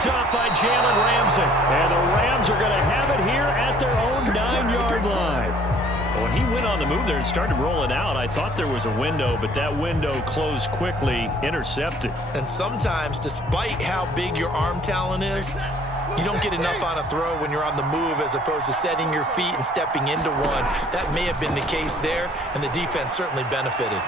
Picked up by Jalen Ramsey. And the Rams are going to have it here at their own 9-yard line. When he went on the move there and started rolling out, I thought there was a window, but that window closed quickly, intercepted. And sometimes, despite how big your arm talent is, you don't get enough on a throw when you're on the move as opposed to setting your feet and stepping into one. That may have been the case there, and the defense certainly benefited.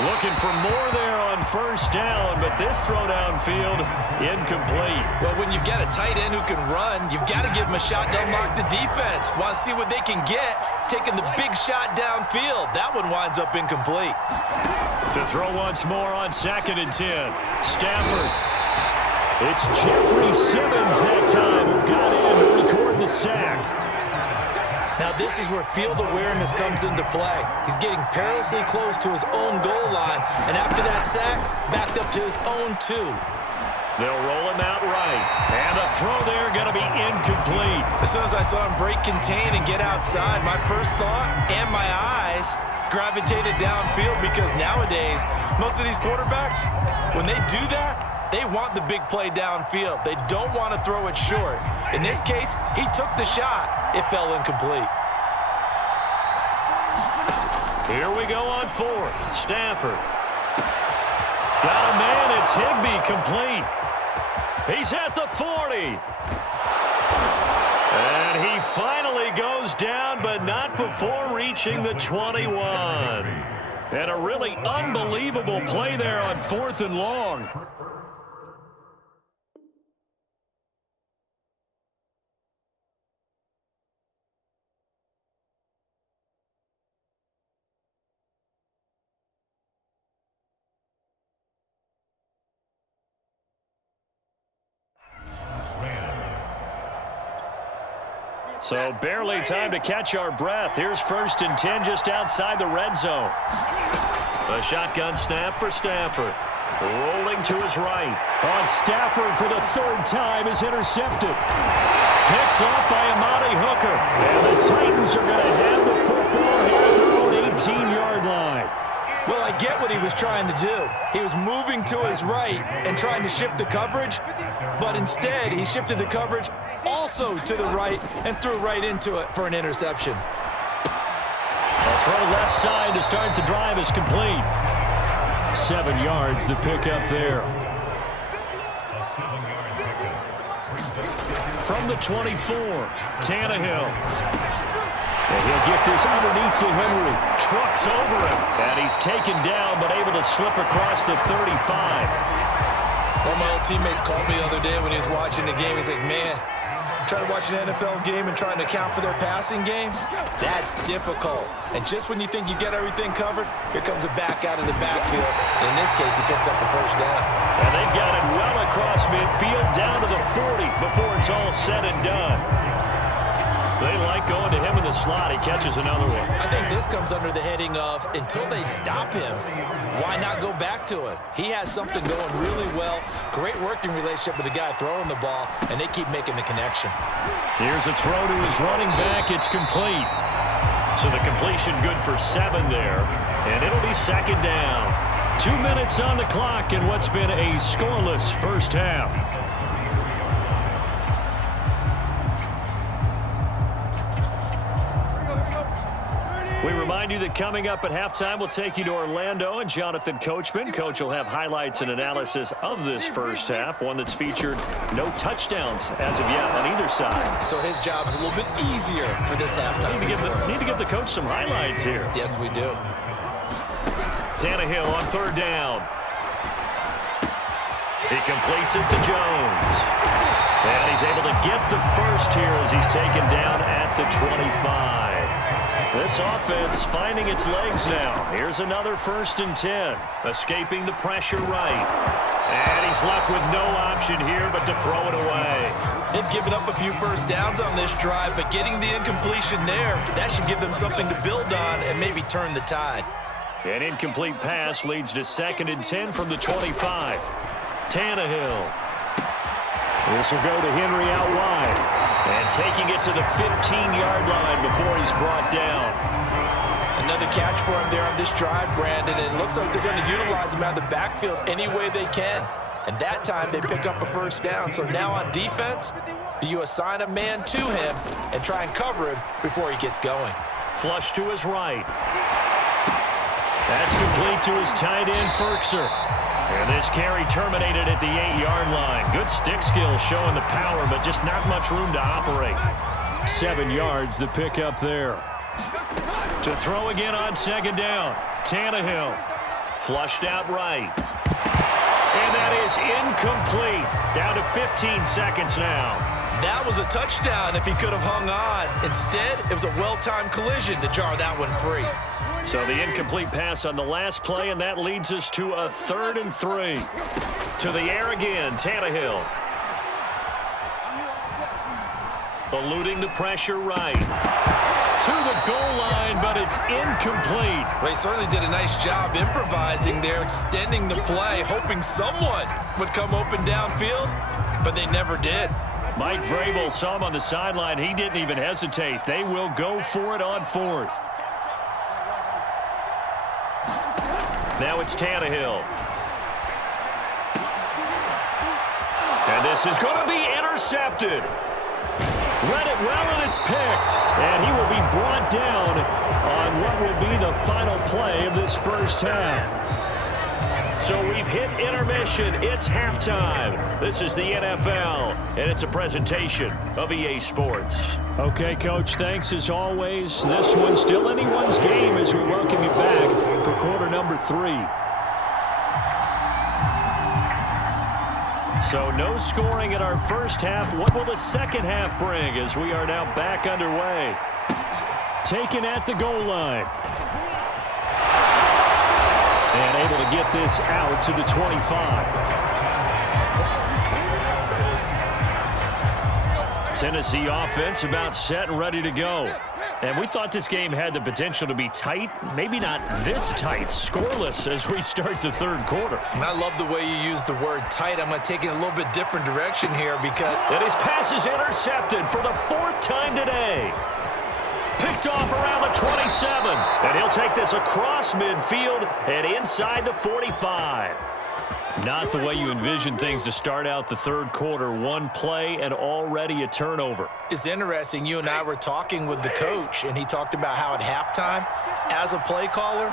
Looking for more there on first down, but this throw downfield, incomplete. Well, when you've got a tight end who can run, you've got to give him a shot to unlock the defense. Want to see what they can get, taking the big shot downfield. That one winds up incomplete. To throw once more on 2nd and 10. Stafford. It's Jeffrey Simmons that time who got in to record the sack. Now this is where field awareness comes into play. He's getting perilously close to his own goal line, and after that sack, backed up to his own 2. They'll roll him out right. And a throw there going to be incomplete. As soon as I saw him break contain and get outside, my first thought and my eyes gravitated downfield, because nowadays, most of these quarterbacks, when they do that, they want the big play downfield. They don't want to throw it short. In this case, he took the shot. It fell incomplete. Here we go on 4th. Stafford. Got a man. It's Higbee, complete. He's at the 40. And he finally goes down, but not before reaching the 21. And a really unbelievable play there on 4th and long. So barely time to catch our breath. Here's 1st and 10 just outside the red zone. A shotgun snap for Stafford. Rolling to his right. On Stafford for the 3rd time is intercepted. Picked off by Amani Hooker. And the Titans are going to have the football here at their own 18-yard line. Well, I get what he was trying to do. He was moving to his right and trying to shift the coverage, but instead he shifted the coverage also to the right and threw right into it for an interception. A throw left side to start the drive is complete. 7 yards the pickup there. From the 24, Tannehill. And he'll get this underneath to Henry. Trucks over him. And he's taken down, but able to slip across the 35. One of my old teammates called me the other day when he was watching the game. He's like, man, trying to watch an NFL game and trying to account for their passing game, that's difficult. And just when you think you get everything covered, here comes a back out of the backfield. And in this case, he picks up a first down. And they've got it well across midfield down to the 40 before it's all said and done. They like going to him in the slot. He catches another one. I think this comes under the heading of, until they stop him, why not go back to it? He has something going really well. Great working relationship with the guy throwing the ball, and they keep making the connection. Here's a throw to his running back. It's complete. So the completion good for 7 there, and it'll be 2nd down. 2 minutes on the clock in what's been a scoreless first half. We remind you that coming up at halftime, we'll take you to Orlando and Jonathan Coachman. Coach will have highlights and analysis of this first half, one that's featured no touchdowns as of yet on either side. So his job's a little bit easier for this halftime. Need to give the coach some highlights here. Yes, we do. Tannehill on 3rd down. He completes it to Jones. And he's able to get the first here as he's taken down at the 25. This offense finding its legs now. Here's another 1st and 10. Escaping the pressure right. And he's left with no option here but to throw it away. They've given up a few first downs on this drive, but getting the incompletion there, that should give them something to build on and maybe turn the tide. An incomplete pass leads to 2nd and 10 from the 25. Tannehill. This will go to Henry out wide. And taking it to the 15-yard line before he's brought down. Another catch for him there on this drive, Brandon. And it looks like they're going to utilize him out of the backfield any way they can. And that time they pick up a first down. So now on defense, do you assign a man to him and try and cover him before he gets going? Flush to his right. That's complete to his tight end, Ferkser. And this carry terminated at the 8-yard line. Good stick skill showing the power, but just not much room to operate. 7 yards, the pickup there. To throw again on second down. Tannehill. Flushed out right. And that is incomplete. Down to 15 seconds now. That was a touchdown if he could have hung on. Instead, it was a well-timed collision to jar that one free. So the incomplete pass on the last play, and that leads us to a 3rd and 3. To the air again, Tannehill. Eluding the pressure right. To the goal line, but it's incomplete. Well, he certainly did a nice job improvising there, extending the play, hoping someone would come open downfield, but they never did. Mike Vrabel saw him on the sideline. He didn't even hesitate. They will go for it on 4th. Now it's Tannehill. And this is going to be intercepted. Read it well, and it's picked. And he will be brought down on what will be the final play of this first half. So we've hit intermission. It's halftime. This is the NFL, and it's a presentation of EA Sports. Okay, Coach, thanks as always. This one's still anyone's game as we welcome you back for quarter number 3. So no scoring in our first half. What will the second half bring as we are now back underway? Taken at the goal line. And able to get this out to the 25. Tennessee offense about set and ready to go. And we thought this game had the potential to be tight, maybe not this tight, scoreless as we start the third quarter. And I love the way you use the word tight. I'm going to take it a little bit different direction here because... And his pass is intercepted for the 4th time today. Picked off around the 27. And he'll take this across midfield and inside the 45. Not the way you envision things to start out the third quarter. One play and already a turnover. It's interesting. You and I were talking with the coach, and he talked about how at halftime, as a play caller,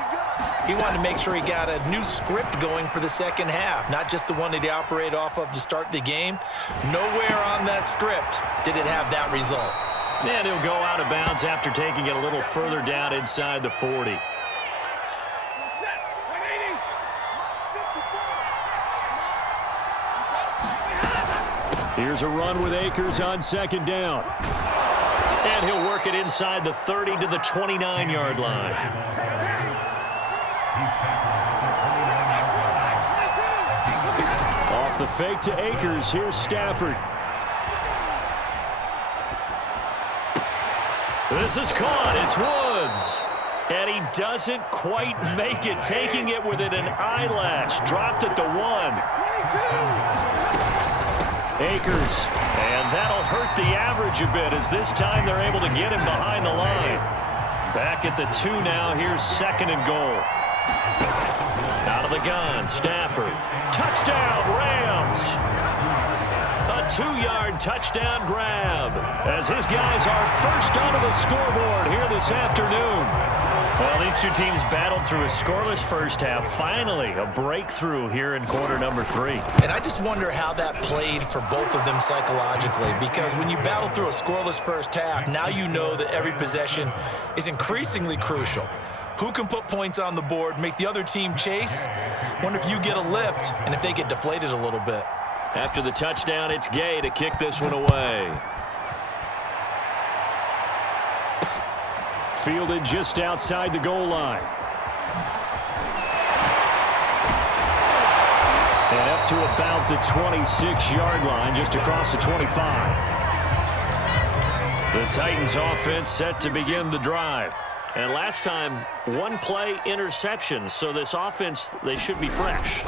he wanted to make sure he got a new script going for the second half, not just the one that he operated off of to start the game. Nowhere on that script did it have that result. And he'll go out of bounds after taking it a little further down inside the 40. Here's a run with Akers on second down. And he'll work it inside the 30 to the 29-yard line. Off the fake to Akers. Here's Stafford. This is caught. It's Woods. And he doesn't quite make it, taking it within an eyelash. Dropped at the 1. Akers, and that'll hurt the average a bit as this time they're able to get him behind the line. Back at the 2 now. Here's 2nd and goal. Out of the gun, Stafford. Touchdown, Rams. A 2-yard touchdown grab as his guys are first onto the scoreboard here this afternoon. Well, these two teams battled through a scoreless first half. Finally, a breakthrough here in quarter number 3. And I just wonder how that played for both of them psychologically, because when you battle through a scoreless first half, now you know that every possession is increasingly crucial. Who can put points on the board, make the other team chase? Wonder if you get a lift and if they get deflated a little bit. After the touchdown, it's Gay to kick this one away. Fielded just outside the goal line. And up to about the 26-yard line, just across the 25. The Titans offense set to begin the drive. And last time, 1 play interception. So this offense, they should be fresh.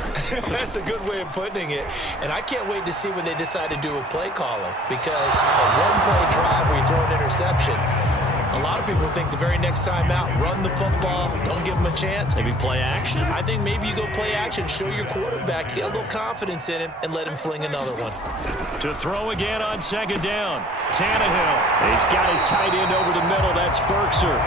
That's a good way of putting it. And I can't wait to see what they decide to do with play calling, because a 1-play drive where you throw an interception, A lot of people think the very next time out, run the football, don't give him a chance. Maybe play action? I think maybe you go play action, show your quarterback, get a little confidence in him, and let him fling another one. To throw again on second down. Tannehill. He's got his tight end over the middle. That's Ferkser.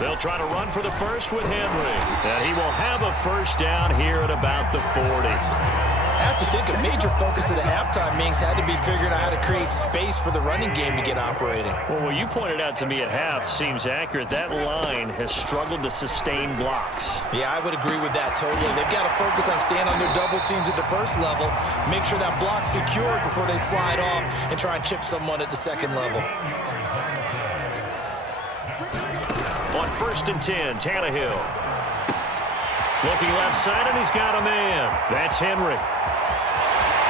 They'll try to run for the first with Henry. And he will have a first down here at about the 40. I have to think a major focus of the halftime meetings had to be figuring out how to create space for the running game to get operating. Well, what you pointed out to me at half seems accurate. That line has struggled to sustain blocks. Yeah, I would agree with that totally. They've got to focus on staying on their double teams at the first level, make sure that block's secured before they slide off and try and chip someone at the second level. On 1st and 10, Tannehill. Looking left side, and he's got a man. That's Henry.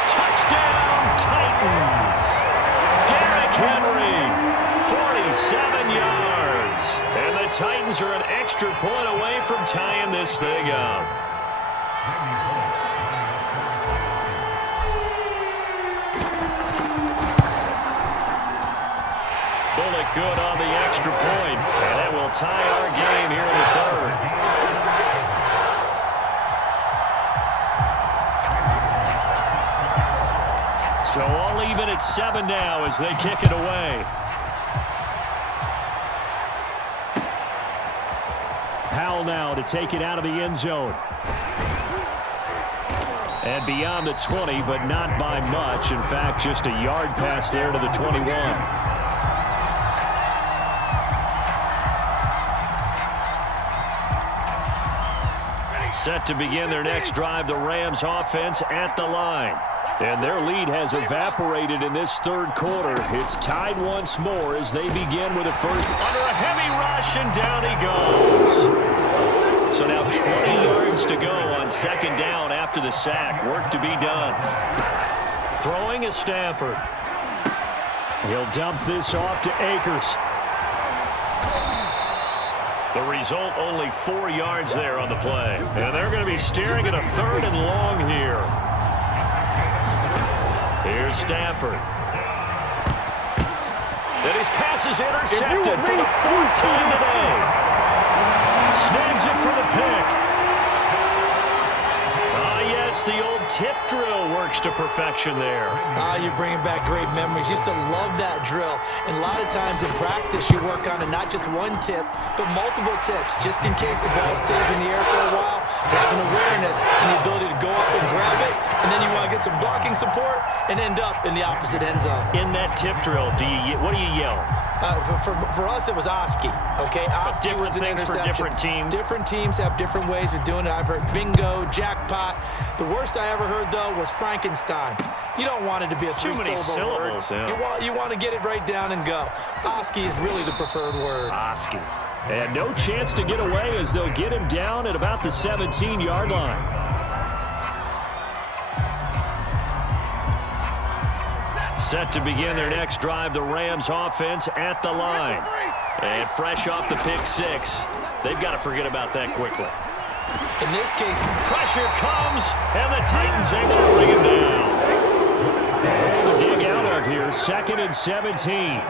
Touchdown, Titans. Derrick Henry, 47 yards. And the Titans are an extra point away from tying this thing up. Bullock good on the extra point, and that will tie our game here in the third. So all even at 7 now as they kick it away. Powell now to take it out of the end zone. And beyond the 20, but not by much. In fact, just a yard pass there to the 21. Set to begin their next drive, the Rams offense at the line. And their lead has evaporated in this third quarter. It's tied once more as they begin with a first under a heavy rush, and down he goes. So now 20 yards to go on second down after the sack. Work to be done. Throwing is Stafford. He'll dump this off to Akers. The result, only 4 yards there on the play. And they're going to be staring at a 3rd and long here. Here's Stafford. And his pass is intercepted for the 4th time today. Snags it for the pick. Yes, the old tip drill works to perfection there. You're bringing back great memories. Used to love that drill. And a lot of times in practice, you work on it, not just one tip, but multiple tips, just in case the ball stays in the air for a while. Having awareness and the ability to go up and grab it, and then you want to get some blocking support and end up in the opposite end zone. In that tip drill, what do you yell? For us, it was Oski. Okay, Oski was an interception. For different teams. Different teams have different ways of doing it. I've heard bingo, jackpot. The worst I ever heard, though, was Frankenstein. You don't want it to be a three-syllable word. Yeah. You want to get it right down and go. Oski is really the preferred word. Oski. And no chance to get away as they'll get him down at about the 17-yard line. Set to begin their next drive, the Rams offense at the line. And fresh off the pick six, they've got to forget about that quickly. In this case, pressure comes, and the Titans able to bring him down. To dig out of here, 2nd and 17.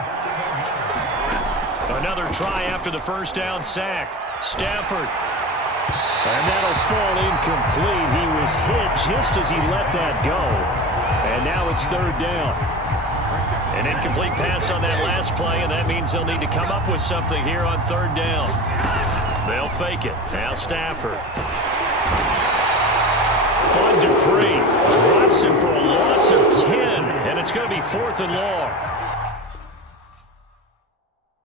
Another try after the first down sack. Stafford. And that'll fall incomplete. He was hit just as he let that go. And now it's 3rd down. An incomplete pass on that last play, and that means they'll need to come up with something here on 3rd down. They'll fake it. Now Stafford. Bud Dupree drops him for a loss of 10, and it's going to be 4th and long.